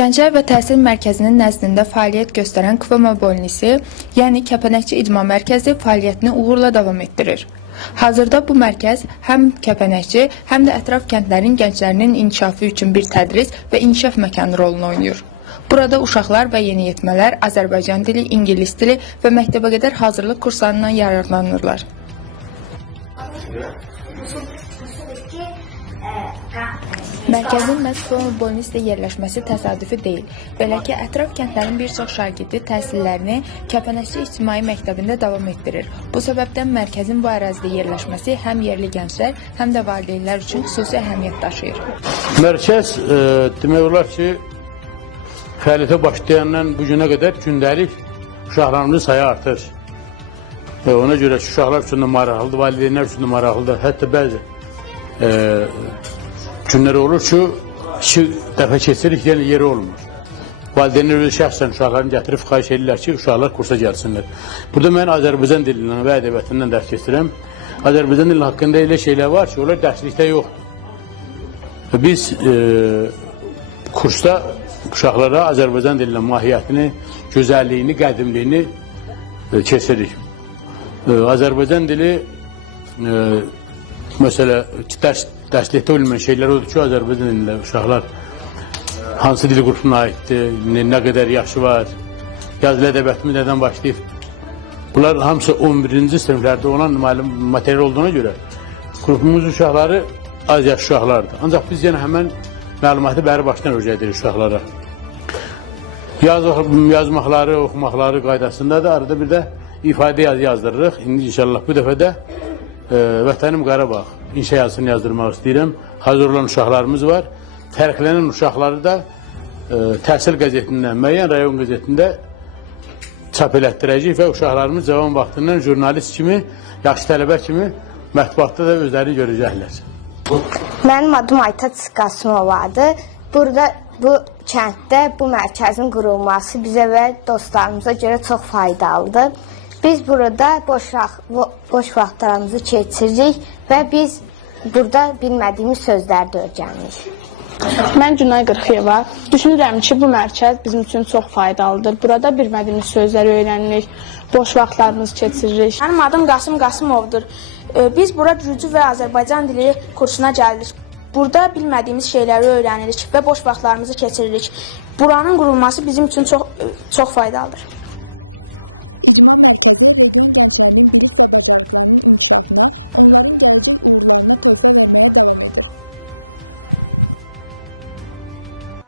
Gənclər və Təhsil Mərkəzinin nəzdində fəaliyyət göstərən KVM Bolnisi, yəni Kəpənəkçi İcma Mərkəzi fəaliyyətini uğurla davam etdirir. Hazırda bu mərkəz həm Kəpənəkçi, həm də ətraf kəndlərin gənclərinin inkişafı üçün bir tədris və inkişaf məkanı rolunu oynayır. Burada uşaqlar və yeniyetmələr Azərbaycan dili, ingilis dili və məktəbəqədər hazırlıq kurslarından yararlanırlar. Mərkəzin məhz KVM Bolnisdə yerləşməsi təsadüfi deyil. Belə ki, ətraf kəndlərin bir çox şagirdi təhsillərini Kəpənəkçi İctimai Məktəbində davam etdirir. Bu səbəbdən mərkəzin bu ərazidə yerləşməsi həm yerli gənclər, həm də valideynlər üçün xüsusi əhəmiyyət daşıyır. Mərkəz demək olar ki, fəaliyyətə başlayandan bu günə qədər gündəlik uşaqlarımızın sayı artır. Ona görə ki, uşaqlar üçün də maraqlıdır, valideynlər üçün də maraqlıdır. Hətta bəzi günlər olur ki, 2 dəfə keçirik, yəni yeri olmur. Valideynlər özü şəxsən uşaqlarını gətirib xahiş edirlər ki, uşaqlar kursa gəlsinlər. Burada mən Azərbaycan dilindən və ədəbiyyatından dərs keçirəm. Azərbaycan dili haqqında elə şeylər var ki, onlar dərslikdə yoxdur. Biz kursda uşaqlara Azərbaycan dilinin mahiyyətini, gözəlliyini, qədimliyini keçirik. Azərbaycan dili məsələ dərslikdə olmayan şeylər odur ki, Azərbaycan dilində uşaqlar hansı dil qrupuna aiddir, nə qədər yaşı var, yazılı ədəbiyyatımız nədən başlayıb. Bunlar hamısı 11-ci siniflərdə olan material olduğuna görə qrupumuz uşaqları az yaş uşaqlardır. Ancaq biz yenə həmən məlumatı bəri başdan öyrədirik uşaqlara. Yazmaqları, oxumaqları qaydasında da arada bir də ifadə yazdırırıq. İndi inşallah bu dəfə də Vətənim Qarabağ inşa yazısını yazdırmaq istəyirəm. Hazır olan uşaqlarımız var. Fərqlənən uşaqları da təhsil qəzetindən, müəyyən rayon qəzetində çap elətdirəcək və uşaqlarımız cavan vaxtından jurnalist kimi, yaşlı tələbə kimi mətbuatda da özlərini görəcəklər. Mənim adım Aytaç Qasımovadır. Burada bu kənddə bu mərkəzin qurulması bizə və dostlarımıza görə çox faydalıdır. Biz burada boş vaxtlarımızı keçiririk və biz burada bilmədiyimiz sözlər də öyrənirik. Mən Günay Qırxıyeva. Düşünürəm ki, bu mərkəz bizim üçün çox faydalıdır. Burada bilmədiyimiz sözləri öyrənirik, boş vaxtlarımızı keçiririk. Mənim adım Qasım Qasımovdur. Biz bura Gürcü və Azərbaycan dili kursuna gəlirik. Burada bilmədiyimiz şeyləri öyrənirik və boş vaxtlarımızı keçiririk. Buranın qurulması bizim üçün çox faydalıdır.